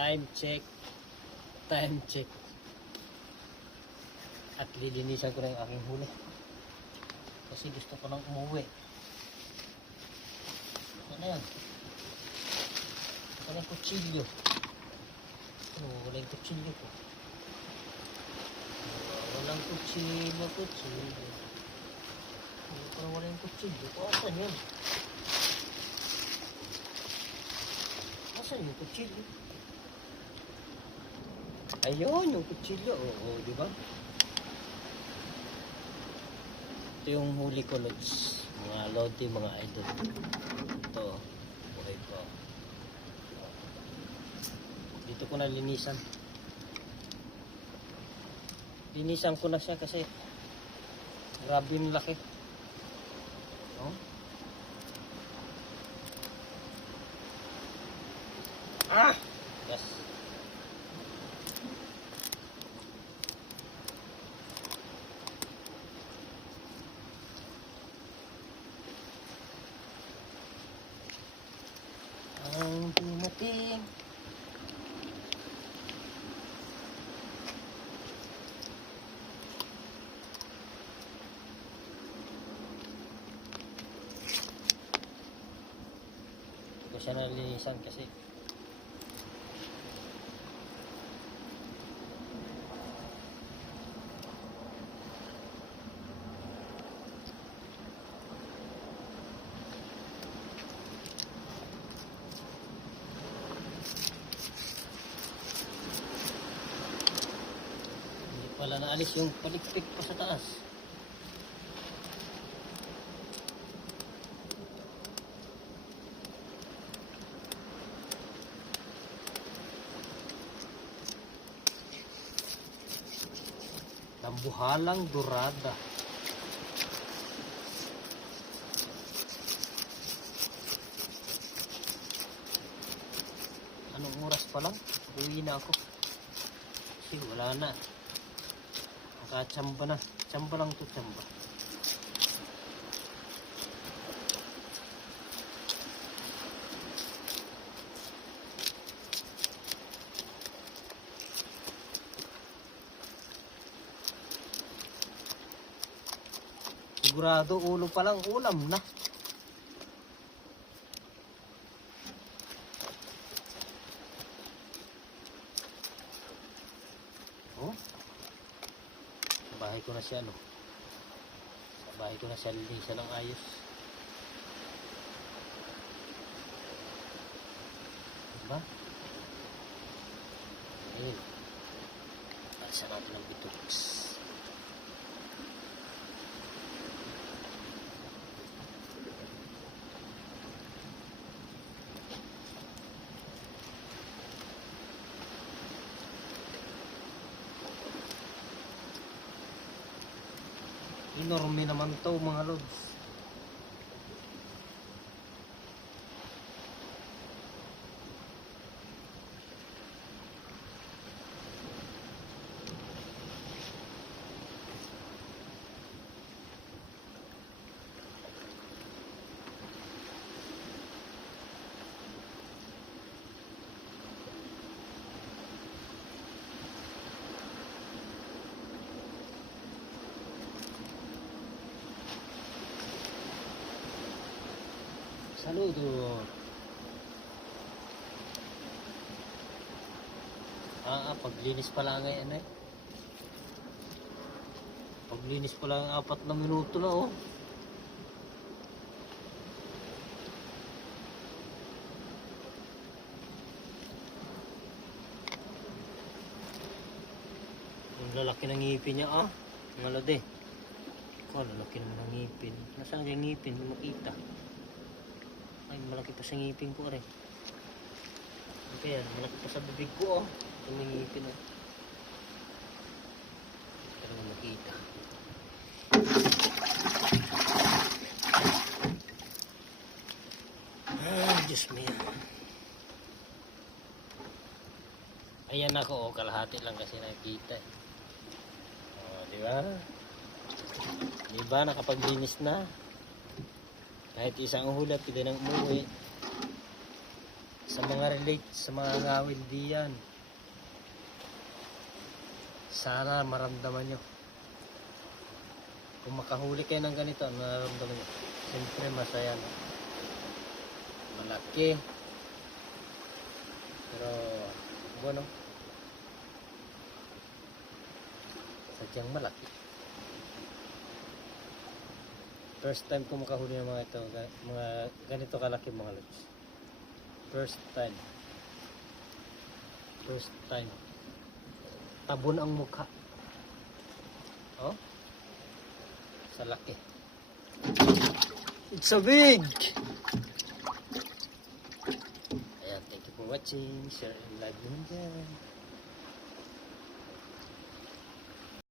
Time check. Time check. At lilinisan ko na yung aking huli. Kasi gusto ko nang umuwi. Ano yan? Ito na yung kutsilyo. Wala yung kutsilyo ko. Walang kutsilyo. Parang wala yung kutsilyo ko. Asan yun? Asan yung kutsilyo? Ayun, yung kutsilyo. Oo, di ba? Ito yung huli ko, lods. Mga lodi, mga idol. Ito, buhay ko. Dito ko na linisan. Linisan ko na siya kasi grabe yung laki. Oh. Ah! Yes. Ang dumating. Hindi ko siya nalinisan kasi wala na alis yung palikpik ko sa taas. Tambuhalang dorada. Anong oras pa lang? Uwi na ako. Kasi wala na. Nakachamba na. Chamba lang to, chamba. Sigurado ulo pa lang ulam na. Oh. Bahay ko na siya, no? Sa bahay ko na siya linisan ng ayos. Diba? Ayun. Alisan natin ang bituks. Enorme naman to, mga lods. Saludo. Paglinis pa lang ngayon eh. Paglinis pa lang 4 na minuto na, oh. Ang lalaki ng ngipin niya, ah. Ang lode. Ang lalaki naman ng ngipin. Nasaan yung ngipin? Hindi makita. Ay, malaki pa sa ngipin ko rin. Okay, malaki pa sa bibig ko, oh. Yung ngipin, oh. Pero makita. Ah, Diyos me. Ayan ako, oh. Kalahati lang kasi nakikita, eh. Oh, di ba? Di ba, nakapaglinis na. Kahit isang hula, pwede nang umuwi. Sa mga relate, sa mga ngawin diyan. Sana maramdaman nyo. Kung makahuli kayo ng ganito, maramdaman nyo. Siyempre masaya na. Malaki. Pero, bueno. Sadyang malaki. First time ko makahuli ng mga ito, mga ganito kalaki mga lods. First time. First time. Tabon ang mukha. Oh? Sa laki. It's so big! Ayan, thank you for watching. Share and like nyo dyan.